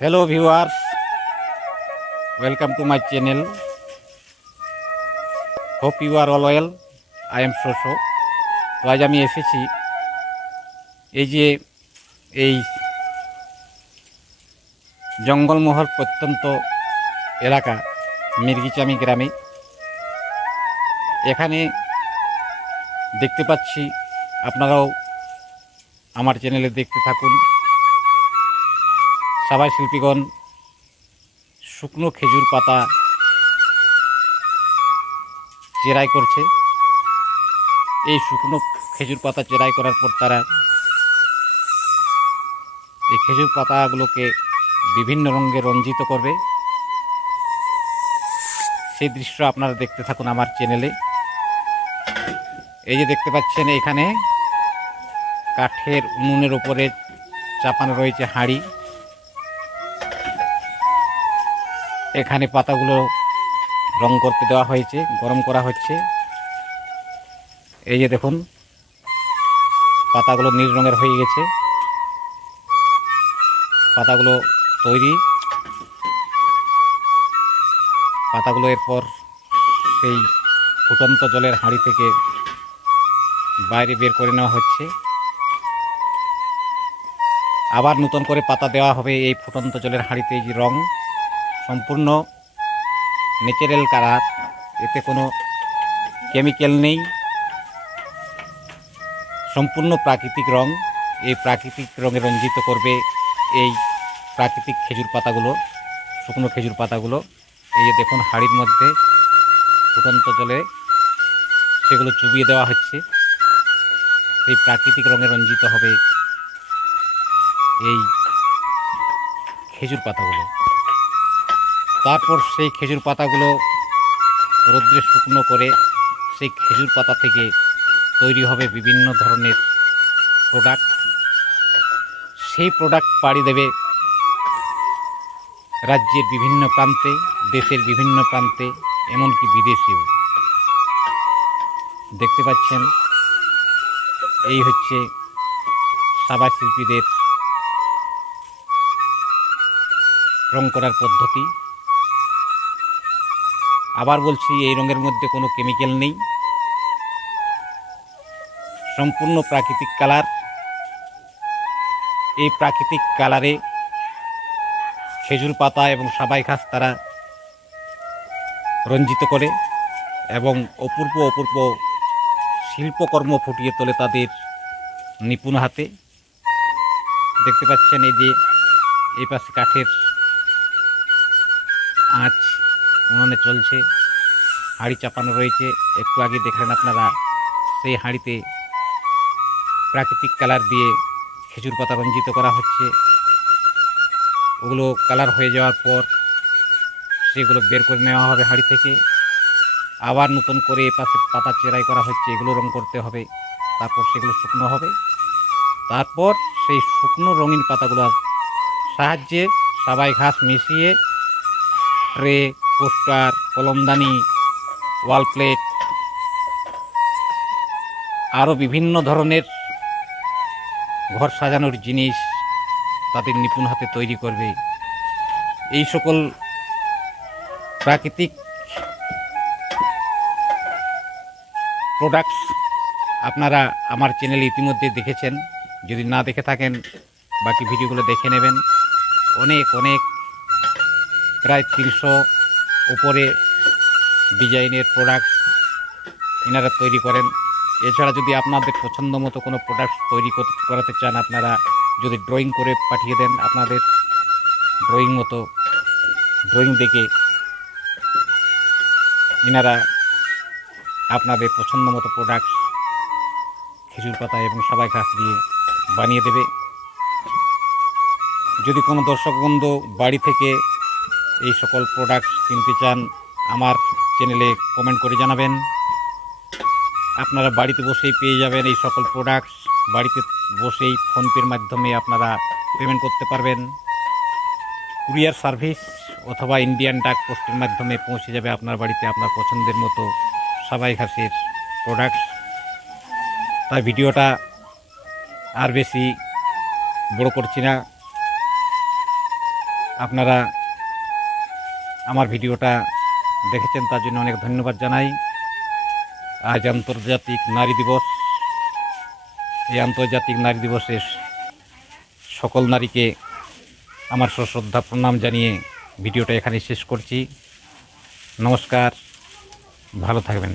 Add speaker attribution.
Speaker 1: Hello viewers welcome to my channel hope you are all well I am Shosho তো আজ আমি এসেছি এই যে এই জঙ্গলমহল প্রত্যন্ত এলাকা মির্গিচামি গ্রামে। এখানে দেখতে পাচ্ছি, আপনারাও আমার চ্যানেলে দেখতে থাকুন। সবাই শিল্পীগণ শুকনো খেজুর পাতা চেরাই করছে। এই শুকনো খেজুর পাতা চেরাই করার পর তারা এই খেজুর পাতাগুলোকে বিভিন্ন রঙে রঞ্জিত করবে। সেই দৃশ্য আপনারা দেখতে থাকুন আমার চ্যানেলে। এই যে দেখতে পাচ্ছেন এখানে কাঠের উনুনের ওপরে চাপানো রয়েছে হাঁড়ি। এখানে পাতাগুলো রং করতে দেওয়া হয়েছে, গরম করা হচ্ছে। এই যে দেখুন, পাতাগুলো নীল রঙের হয়ে গেছে। পাতাগুলো তৈরি। পাতাগুলো এরপর সেই ফুটন্ত জলের হাঁড়ি থেকে বাইরে বের করে নেওয়া হচ্ছে। আবার নতুন করে পাতা দেওয়া হবে এই ফুটন্ত জলের হাঁড়িতে যে রং। সম্পূর্ণ ন্যাচারাল কালার এতে কোনো কেমিক্যাল নেই। সম্পূর্ণ প্রাকৃতিক রং, এই প্রাকৃতিক রঙে রঞ্জিত করবে এই প্রাকৃতিক খেজুর পাতাগুলো, শুকনো খেজুর পাতাগুলো। এই যে দেখুন, হাড়ির মধ্যে ফুটন্ত জলে সেগুলো চুবিয়ে দেওয়া হচ্ছে। সেই প্রাকৃতিক রঙে রঞ্জিত হবে এই খেজুর পাতাগুলো। তারপর সেই খেজুর পাতাগুলো রোদ্রে শুকনো করে সেই খেজুর পাতা থেকে তৈরি হবে বিভিন্ন ধরনের প্রোডাক্ট সেই প্রোডাক্ট পাড়ি দেবে রাজ্যের বিভিন্ন প্রান্তে, দেশের বিভিন্ন প্রান্তে, এমনকি বিদেশেও। দেখতে পাচ্ছেন, এই হচ্ছে সাবা শিল্পীদের রং করার পদ্ধতি। আবার বলছি, এই রঙের মধ্যে কোনো কেমিক্যাল নেই। সম্পূর্ণ প্রাকৃতিক কালার এই প্রাকৃতিক কালারে খেজুর পাতা এবং সাবাই ঘাস তারা রঞ্জিত করে এবং অপূর্ব অপূর্ব শিল্পকর্ম ফুটিয়ে তোলে তাদের নিপুণ হাতে। দেখতে পাচ্ছেন এই যে, এই পাশে কাঠের আঁচ। উনুনে চলছে, হাঁড়ি চাপানো রয়েছে। একটু আগে দেখলেন আপনারা সেই হাঁড়িতে প্রাকৃতিক কালার দিয়ে খেজুর পাতা রঞ্জিত করা হচ্ছে। ওগুলো কালার হয়ে যাওয়ার পর সেগুলো বের করে নেওয়া হবে হাঁড়ি থেকে। আবার নতুন করে পাশে পাতা চেরাই করা হচ্ছে, এগুলো রং করতে হবে। তারপর সেগুলো শুকনো হবে। তারপর সেই শুকনো রঙিন পাতাগুলোর সাহায্যে সবাই ঘাস মিশিয়ে ট্রে পোস্টার, কলমদানি ওয়াল প্লেট আরও বিভিন্ন ধরনের ঘর সাজানোর জিনিস তাদের নিপুণ হাতে তৈরি করবে। এই সকল প্রাকৃতিক প্রোডাক্টস আপনারা আমার চ্যানেলে ইতিমধ্যে দেখেছেন। যদি না দেখে থাকেন, বাকি ভিডিওগুলো দেখে নেবেন। অনেক অনেক, প্রায় তিনশো উপরে ডিজাইনের প্রোডাক্ট এনারা তৈরি করেন। এছাড়া যদি আপনাদের পছন্দ মতো কোনো প্রোডাক্ট তৈরি করাতে চান, আপনারা যদি ড্রয়িং করে পাঠিয়ে দেন, আপনাদের ড্রয়িং মতো ড্রয়িং দেখে এনারা আপনাদের পছন্দ মতো প্রোডাক্ট খেজুর পাতা এবং সবাই ঘাস দিয়ে বানিয়ে দেবে। যদি কোনো দর্শক বন্ধু বাড়ি থেকে এই সকল প্রোডাক্ট কিনতে চান, আমার চ্যানেলে কমেন্ট করে জানাবেন। আপনারা বাড়িতে বসেই পেয়ে যাবেন এই সকল প্রোডাক্টস বাড়িতে বসেই ফোনপের মাধ্যমে আপনারা পেমেন্ট করতে পারবেন। কুরিয়ার সার্ভিস অথবা ইন্ডিয়ান ডাক পোস্টের মাধ্যমে পৌঁছে যাবে আপনার বাড়িতে আপনার পছন্দের মতো সবাই ঘাসের প্রোডাক্টস তাই ভিডিওটা আর বেশি বড় করছি না। আপনারা আমার ভিডিওটা দেখেছেন, তার জন্য অনেক ধন্যবাদ জানাই। আজ আন্তর্জাতিক নারী দিবস। এই আন্তর্জাতিক নারী দিবসে সকল নারীকে আমার সশ্রদ্ধা প্রণাম জানিয়ে ভিডিওটা এখানে শেষ করছি। নমস্কার, ভালো থাকবেন।